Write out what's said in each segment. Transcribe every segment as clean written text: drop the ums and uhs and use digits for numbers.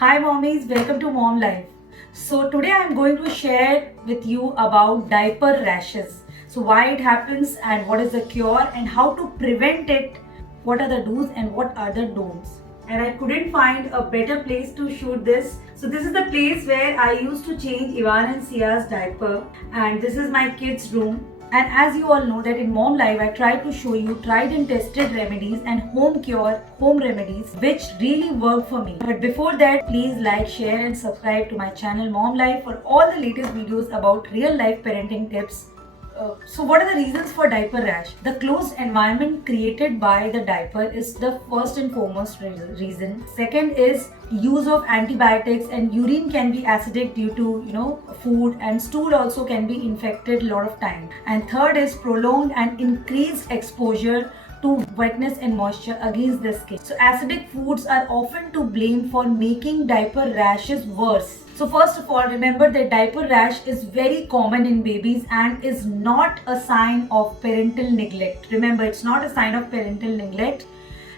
Hi mommies, welcome to Mom Life. So today I'm going to share with you about diaper rashes. So why it happens and what is the cure and how to prevent it. What are the do's and what are the don'ts. And I couldn't find a better place to shoot this. So this is the place where I used to change Ivan and Sia's diaper, and this is my kids' room. And as you all know that in Mom Live, I try to show you tried and tested remedies and home remedies which really work for me. But before that, please like, share and subscribe to my channel Mom Live for all the latest videos about real life parenting tips. So what are the reasons for diaper rash? The closed environment created by the diaper is the first and foremost reason. Second is use of antibiotics, and urine can be acidic due to food, and stool also can be infected a lot of time. And third is prolonged and increased exposure to wetness and moisture against the skin. So acidic foods are often to blame for making diaper rashes worse. So first of all, remember that diaper rash is very common in babies and is not a sign of parental neglect. Remember, it's not a sign of parental neglect.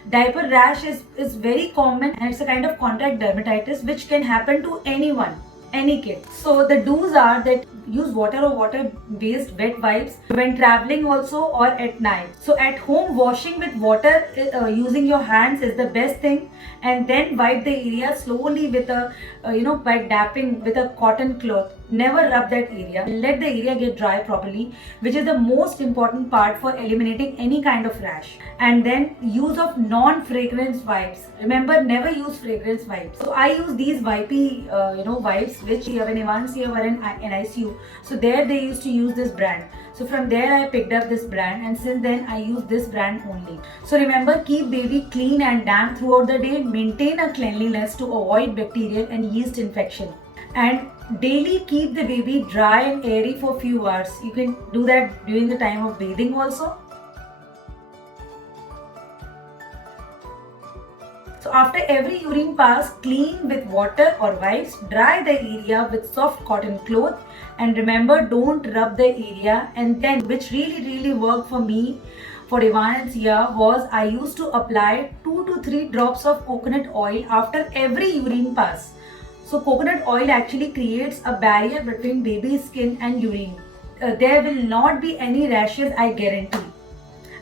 Diaper rash is very common and it's a kind of contact dermatitis which can happen to anyone, any kid. So the do's are that use water or water based wet wipes when traveling also or at night. So at home, washing with water using your hands is the best thing, and then wipe the area slowly with a by dapping with a cotton cloth. Never rub that area. Let the area get dry properly, which is the most important part for eliminating any kind of rash. And then use of non-fragrance wipes. Remember, never use fragrance wipes. So I use these wipey wipes which when Ivan were in ICU. So there they used to use this brand. So from there I picked up this brand, and since then I use this brand only. So remember, keep baby clean and damp throughout the day. Maintain a cleanliness to avoid bacterial and yeast infection. And daily keep the baby dry and airy for few hours. You can do that during the time of bathing also. So after every urine pass, clean with water or wipes, dry the area with soft cotton cloth, and remember, don't rub the area. And then, which really worked for me, for Ivan and Sia, was I used to apply 2 to 3 drops of coconut oil after every urine pass. So coconut oil actually creates a barrier between baby's skin and urine. There will not be any rashes, I guarantee.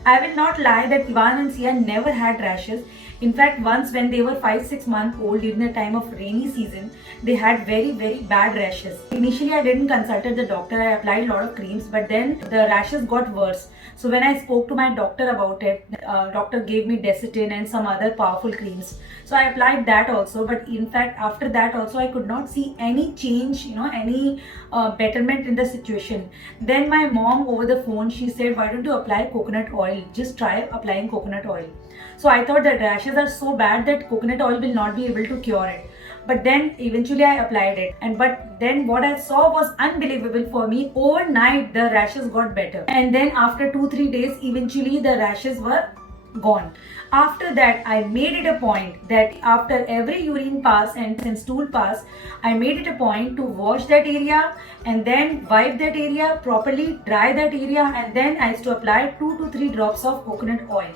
I will not lie that Ivan and Sia never had rashes. In fact, once when they were 5-6 months old during the time of rainy season, they had very bad rashes. Initially, I didn't consult the doctor. I applied a lot of creams, but then the rashes got worse. So when I spoke to my doctor about it, doctor gave me Desitin and some other powerful creams. So I applied that also, but in fact after that also I could not see any change, any betterment in the situation. Then my mom over the phone, she said, why don't you apply coconut oil? Just try applying coconut oil. So I thought that rashes are so bad that coconut oil will not be able to cure it. But then eventually I applied it, but then what I saw was unbelievable for me. Overnight the rashes got better, and then after 2-3 days eventually the rashes were gone. After that, I made it a point that after every urine pass and stool pass, I made it a point to wash that area and then wipe that area properly, dry that area, and then I used to apply 2 to 3 drops of coconut oil.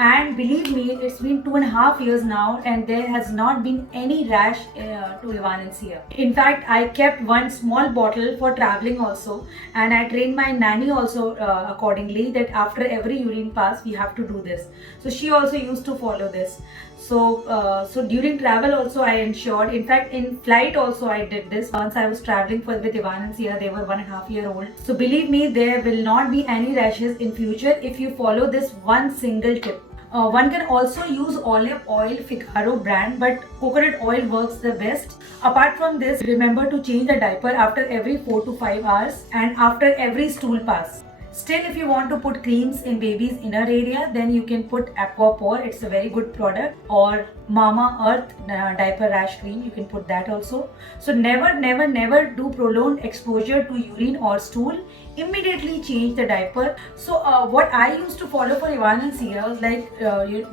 And believe me, it's been 2.5 years now and there has not been any rash to Ivan and Sia. In fact, I kept one small bottle for traveling also, and I trained my nanny also accordingly that after every urine pass we have to do this. So she also used to follow this. So during travel also I ensured. In fact, in flight also I did this. Once I was traveling with Ivan and Sia, they were 1.5 years old. So believe me, there will not be any rashes in future if you follow this one single tip. One can also use olive oil, Figaro brand, but coconut oil works the best. Apart from this, remember to change the diaper after every 4 to 5 hours and after every stool pass. Still, if you want to put creams in baby's inner area, then you can put Aquapore. It's a very good product. Or Mama Earth diaper rash cream. You can put that also. So never do prolonged exposure to urine or stool. Immediately change the diaper. So what I used to follow for Ivan and Sia was like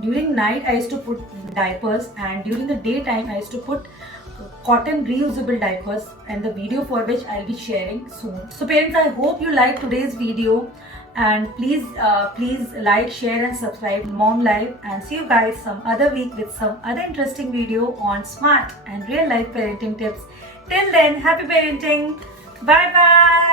during night I used to put diapers, and during the daytime I used to put cotton reusable diapers, and the video for which I'll be sharing soon. So parents, I hope you liked today's video. And please like, share and subscribe Mom Life, and see you guys some other week with some other interesting video on smart and real life parenting tips. Till then, happy parenting. Bye bye.